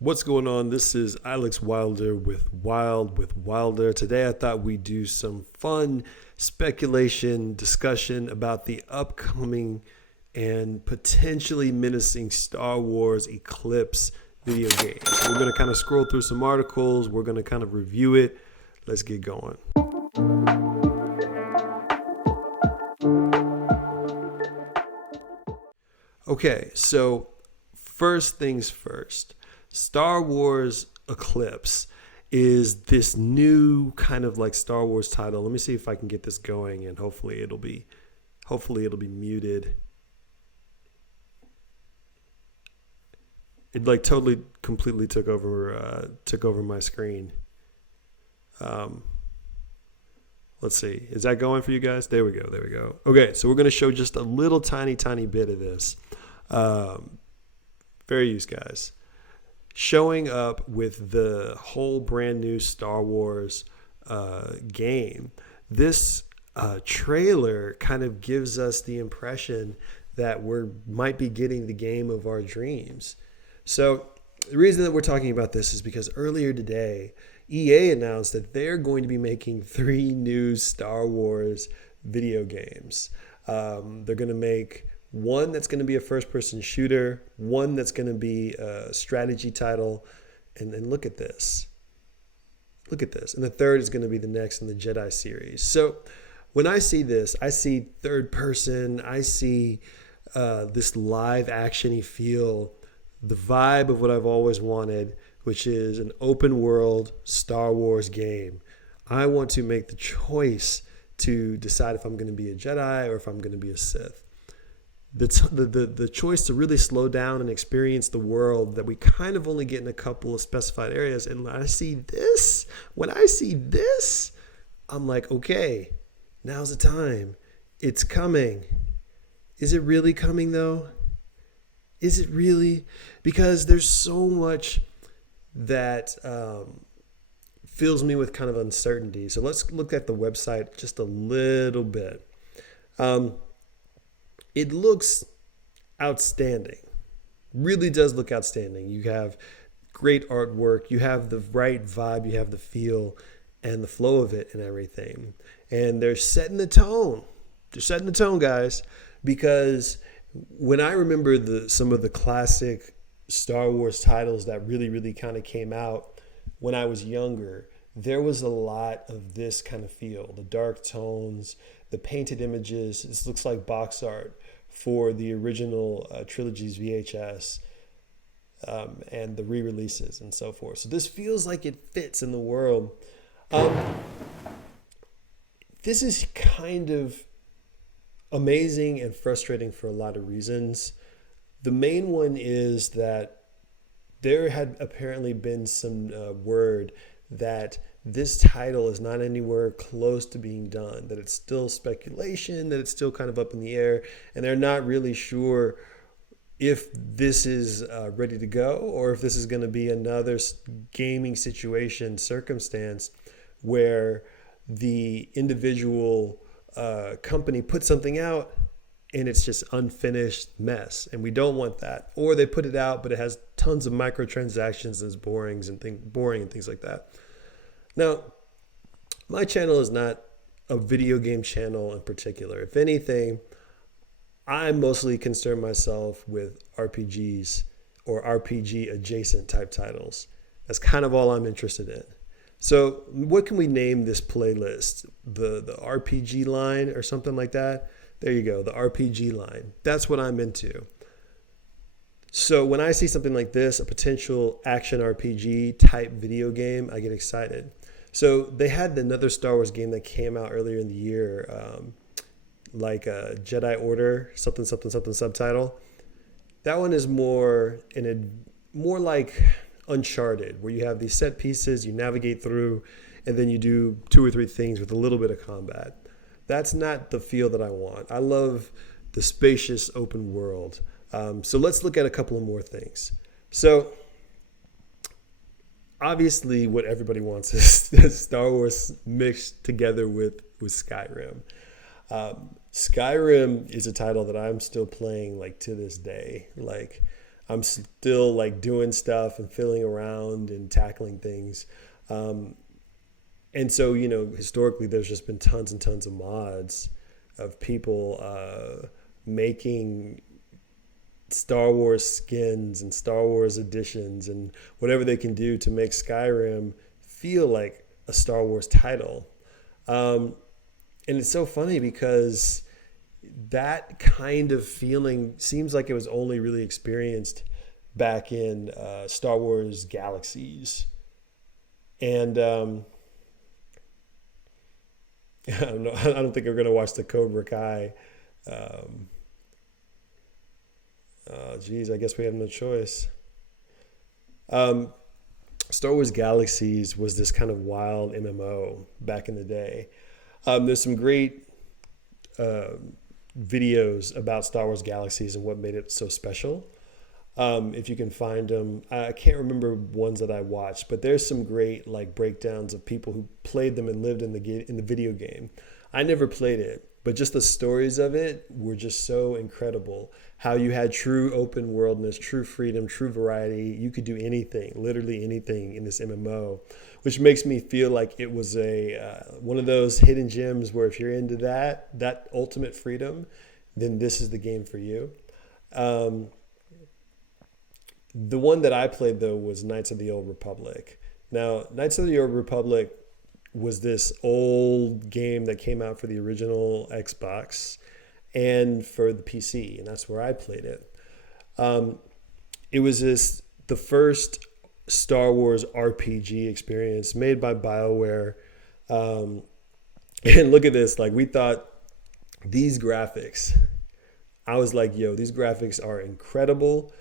What's going on? This is Alex Wilder with Wild with Wilder. Today I thought we'd do some fun speculation discussion about the upcoming and potentially menacing Star Wars Eclipse video game. So we're going to kind of scroll through some articles. We're going to kind of review it. Let's get going. Okay, so first things first. Star Wars Eclipse is this new kind of like Star Wars title. Let me see if I can get this going, and hopefully it'll be muted. It like totally completely took over my screen. Let's see. Is that going for you guys? There we go. Okay, so we're going to show just a little tiny bit of this. Fair use, guys. Showing up with the whole brand new Star Wars game. This trailer kind of gives us the impression that we might be getting the game of our dreams. So the reason that we're talking about this is because earlier today, EA announced that they're going to be making 3 new Star Wars video games. They're going to make one that's going to be a first-person shooter, one that's going to be a strategy title, and look at this. Look at this. And the third is going to be the next in the Jedi series. So when I see this, I see third person, I see this live action-y feel, the vibe of what I've always wanted, which is an open world Star Wars game. I want to make the choice to decide if I'm going to be a Jedi or if I'm going to be a Sith. The choice to really slow down and experience the world that we kind of only get in a couple of specified areas. And when I see this, I'm like, okay, now's the time. It's coming. Is it really coming though? Is it really? Because there's so much that fills me with kind of uncertainty. So let's look at the website just a little bit. It looks outstanding. Really does look outstanding. You have great artwork. You have the right vibe. You have the feel and the flow of it and everything. And they're setting the tone. They're setting the tone, guys. Because when I remember some of the classic Star Wars titles that really kind of came out when I was younger, there was a lot of this kind of feel. The dark tones, the painted images. This looks like box art for the original trilogy's VHS and the re-releases and so forth. So this feels like it fits in the world. This is kind of amazing and frustrating for a lot of reasons. The main one is that there had apparently been some word that this title is not anywhere close to being done, that it's still speculation, that it's still kind of up in the air, and they're not really sure if this is ready to go or if this is going to be another gaming circumstance where the individual company puts something out and it's just unfinished mess, and we don't want that. Or they put it out, but it has tons of microtransactions and is boring and things like that. Now, my channel is not a video game channel in particular. If anything, I mostly concern myself with RPGs or RPG adjacent type titles. That's kind of all I'm interested in. So what can we name this playlist? The RPG line or something like that? There you go, the RPG line. That's what I'm into. So when I see something like this, a potential action RPG type video game, I get excited. So they had another Star Wars game that came out earlier in the year, like a Jedi Order, something subtitle. That one is more like Uncharted, where you have these set pieces, you navigate through, and then you do 2 or 3 things with a little bit of combat. That's not the feel that I want. I love the spacious open world. So let's look at a couple of more things. So obviously what everybody wants is Star Wars mixed together with Skyrim. Skyrim is a title that I'm still playing like to this day. Like I'm still like doing stuff and fiddling around and tackling things. Um, and so, historically, there's just been tons and tons of mods of people making Star Wars skins and Star Wars editions and whatever they can do to make Skyrim feel like a Star Wars title. Um, and it's so funny because that kind of feeling seems like it was only really experienced back in Star Wars Galaxies. And I don't think we're going to watch the Cobra Kai. Um, Geez, I guess we have no choice. Um, Star Wars Galaxies was this kind of wild MMO back in the day. There's some great uh, videos about Star Wars Galaxies and what made it so special. If you can find them, I can't remember ones that I watched, but there's some great like breakdowns of people who played them and lived in the video game. I never played it, but just the stories of it were just so incredible. How you had true open worldness, true freedom, true variety. You could do anything, literally anything in this MMO, which makes me feel like it was a one of those hidden gems where if you're into that ultimate freedom, then this is the game for you. Um, the one that I played though was Knights of the Old Republic. Now, Knights of the Old Republic was this old game that came out for the original Xbox and for the PC, and that's where I played it. Um, it was the first Star Wars RPG experience made by BioWare. Um, and look at this, like we thought these graphics. I was like, yo, these graphics are incredible.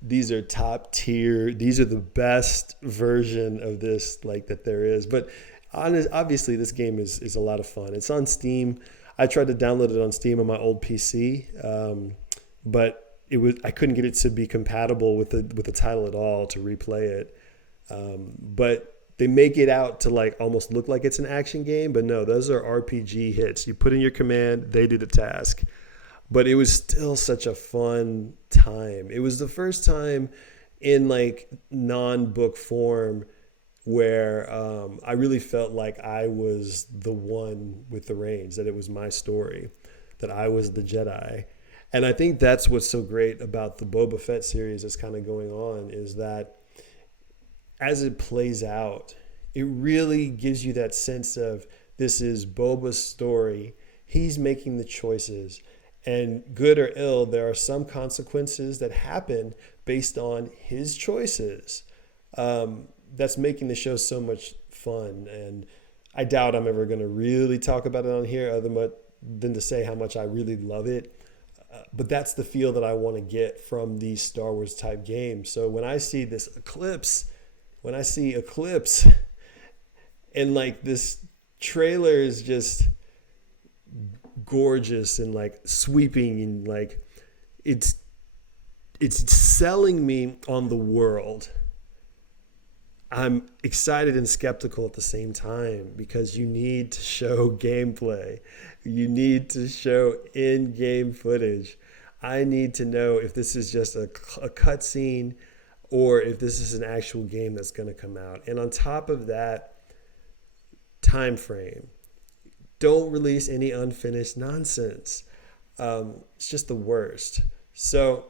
These are top tier. These are the best version of this like that there is. But obviously, this game is a lot of fun. It's on Steam. I tried to download it on Steam on my old PC, but I couldn't get it to be compatible with the title at all to replay it. But they make it out to like almost look like it's an action game, but no, those are RPG hits. You put in your command, they do the task. But it was still such a fun time. It was the first time in like non-book form where I really felt like I was the one with the reins, that it was my story, that I was the Jedi. And I think that's what's so great about the Boba Fett series that's kind of going on, is that as it plays out, it really gives you that sense of this is Boba's story. He's making the choices. And good or ill, there are some consequences that happen based on his choices. That's making the show so much fun. And I doubt I'm ever going to really talk about it on here other than to say how much I really love it. But that's the feel that I want to get from these Star Wars type games. So when I see this Eclipse, and like this trailer is just gorgeous and like sweeping and like it's selling me on the world. I'm excited and skeptical at the same time because you need to show gameplay. You need to show in-game footage. I need to know if this is just a cutscene or if this is an actual game that's going to come out. And on top of that, time frame. Don't release any unfinished nonsense. It's just the worst. So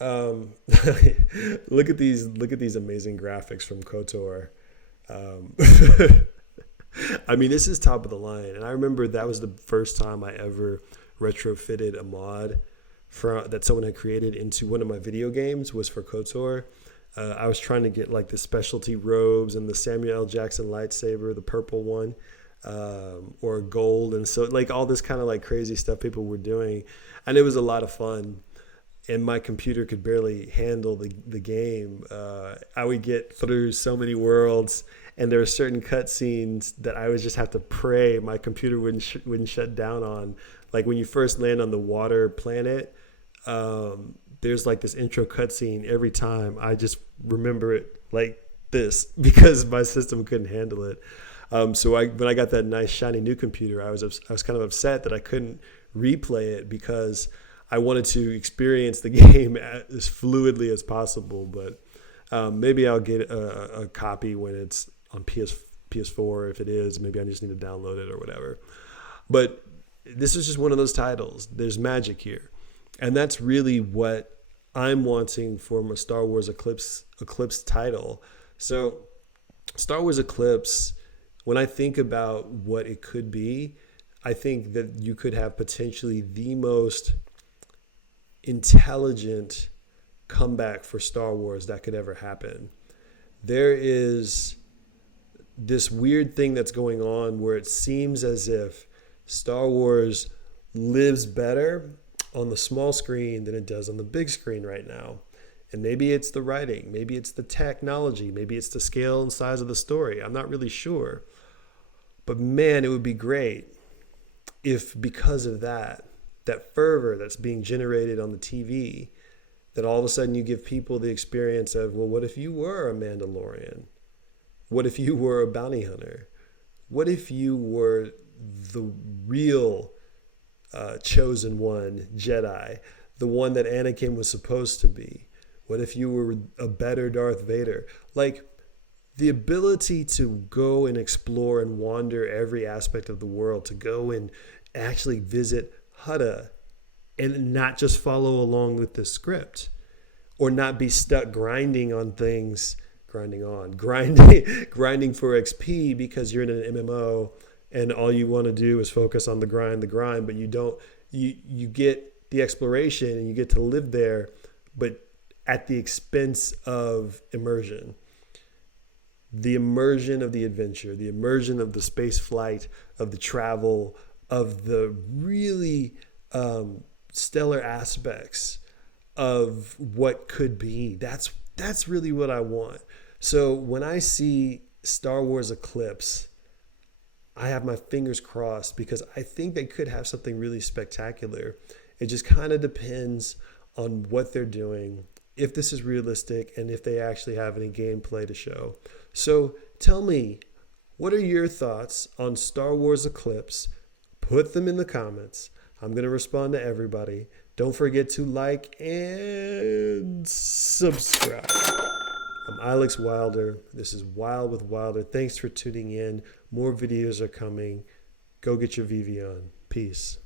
look at these amazing graphics from KOTOR. I mean, this is top of the line. And I remember that was the first time I ever retrofitted a mod that someone had created into one of my video games was for KOTOR. I was trying to get like the specialty robes and the Samuel L. Jackson lightsaber, the purple one, or gold. And so like all this kind of like crazy stuff people were doing. And it was a lot of fun. And my computer could barely handle the game. I would get through so many worlds, and there were certain cutscenes that I would just have to pray my computer wouldn't shut down on. Like when you first land on the water planet, there's like this intro cutscene every time. I just remember it like this because my system couldn't handle it. So when I got that nice shiny new computer, I was kind of upset that I couldn't replay it because I wanted to experience the game as fluidly as possible, but maybe I'll get a copy when it's on PS4. If it is, maybe I just need to download it or whatever. But this is just one of those titles. There's magic here. And that's really what I'm wanting from a Star Wars Eclipse title. So Star Wars Eclipse, when I think about what it could be, I think that you could have potentially the most intelligent comeback for Star Wars that could ever happen. There is this weird thing that's going on where it seems as if Star Wars lives better on the small screen than it does on the big screen right now. And maybe it's the writing, maybe it's the technology, maybe it's the scale and size of the story. I'm not really sure. But man, it would be great if because of that fervor that's being generated on the TV, that all of a sudden you give people the experience of, well, what if you were a Mandalorian? What if you were a bounty hunter? What if you were the real chosen one Jedi, the one that Anakin was supposed to be? What if you were a better Darth Vader? Like, the ability to go and explore and wander every aspect of the world, to go and actually visit Hutta and not just follow along with the script, or not be stuck grinding on things, grinding for XP because you're in an MMO and all you want to do is focus on the grind, but you get the exploration and you get to live there, but at the expense of immersion. The immersion of the adventure, the immersion of the space flight, of the travel, of the really stellar aspects of what could be. That's really what I want. So when I see Star Wars Eclipse, I have my fingers crossed because I think they could have something really spectacular. It just kind of depends on what they're doing, if this is realistic, and if they actually have any gameplay to show. So tell me, what are your thoughts on Star Wars Eclipse? Put them in the comments. I'm going to respond to everybody. Don't forget to like and subscribe. I'm Alex Wilder. This is Wild with Wilder. Thanks for tuning in. More videos are coming. Go get your VV on. Peace.